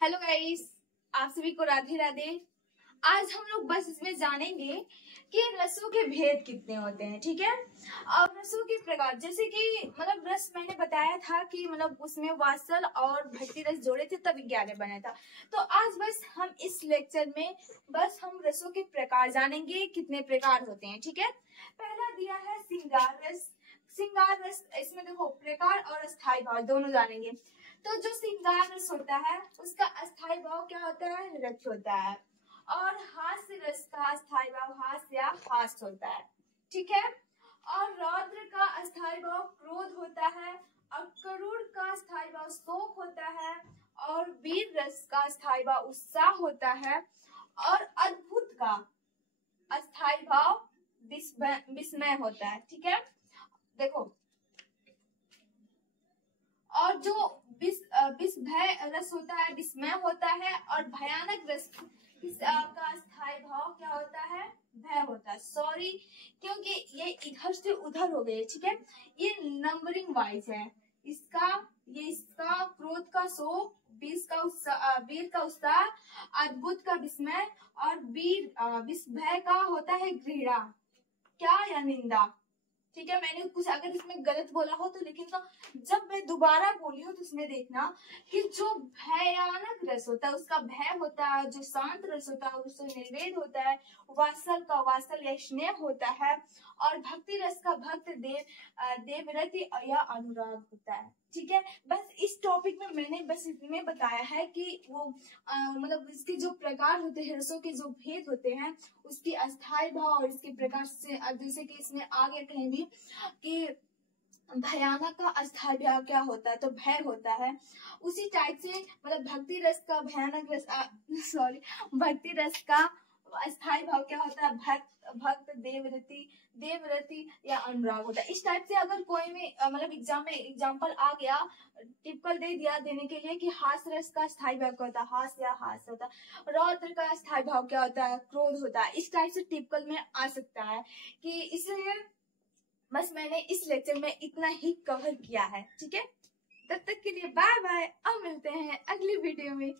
Hello guys, आप सभी को राधे राधे। आज हम लोग बस इसमें जानेंगे कि रसों के भेद कितने होते हैं। ठीक है। और रसों के प्रकार, जैसे कि मतलब रस मैंने बताया था कि मतलब उसमें वात्सल और भक्ति रस जोड़े थे तब 11 बना था। तो आज बस हम इस लेक्चर में बस हम रसों के प्रकार जानेंगे, कितने प्रकार होते हैं। ठीक है। पहला दिया है श्रृंगार रस। श्रृंगार रस, इसमें देखो प्रकार और अस्थायी भाव दोनों जानेंगे। तो जो श्रृंगार रस होता है उसका अस्थायी भाव क्या होता है? रक्त होता है। और हास्य रस का अस्थायी भाव हास्य या हास्य होता है। ठीक है। और रौद्र का अस्थायी भाव क्रोध होता है। और करुण का अस्थायी भाव शोक होता है। और वीर रस का अस्थायी भाव उत्साह होता है। और अद्भुत का अस्थायी भाव विस्मय होता है। ठीक है। देखो, और जो भय रस होता है विस्मय होता है। और भयानक रस का स्थायी भाव क्या होता है? भय होता है। सॉरी, क्योंकि ये इधर से उधर हो गए। ठीक है। ये नंबरिंग वाइज है। इसका क्रोध का शोक, वीर का उत्साह, अद्भुत का विस्मय और भय का होता है घृणा, क्या या निंदा। ठीक है। मैंने कुछ अगर इसमें गलत बोला हो तो लेकिन तो जब मैं दोबारा बोली हूँ तो उसमें देखना कि जो भयानक रस होता है उसका भय होता है, जो शांत रस होता है उसका निर्वेद होता है, वात्सल का वात्सल या स्नेह होता है, और भक्ति रस का भक्त देवरति या अनुराग होता है। ठीक है। बस इस टॉपिक में मैंने बस इतने बताया है कि वो मतलब इसके जो प्रकार होते हैं, रसों के जो भेद होते हैं, उसकी अस्थायी भाव और इसके प्रकार से, जैसे कि इसमें आगे कहेंगे कि भयानक का अस्थायी भाव क्या होता है, तो भय होता है। उसी टाइप से मतलब भक्ति रस का भयानक रस भक्ति रस का अस्थायी भाव क्या होता है? भक्त देवरति या अनुराग होता है। इस टाइप से अगर कोई में मतलब एग्जाम में एग्जाम्पल आ गया, टिपिकल दे दिया देने के लिए कि हास्य रस का स्थायी भाव क्या होता है? हास्य या हास्य होता है। रौद्र का स्थायी भाव क्या होता है? क्रोध होता है। इस टाइप से टिपिकल में आ सकता है कि इसलिए बस मैंने इस लेक्चर में इतना ही कवर किया है। ठीक है। तब तक के लिए बाय बाय। अब मिलते हैं अगली वीडियो में।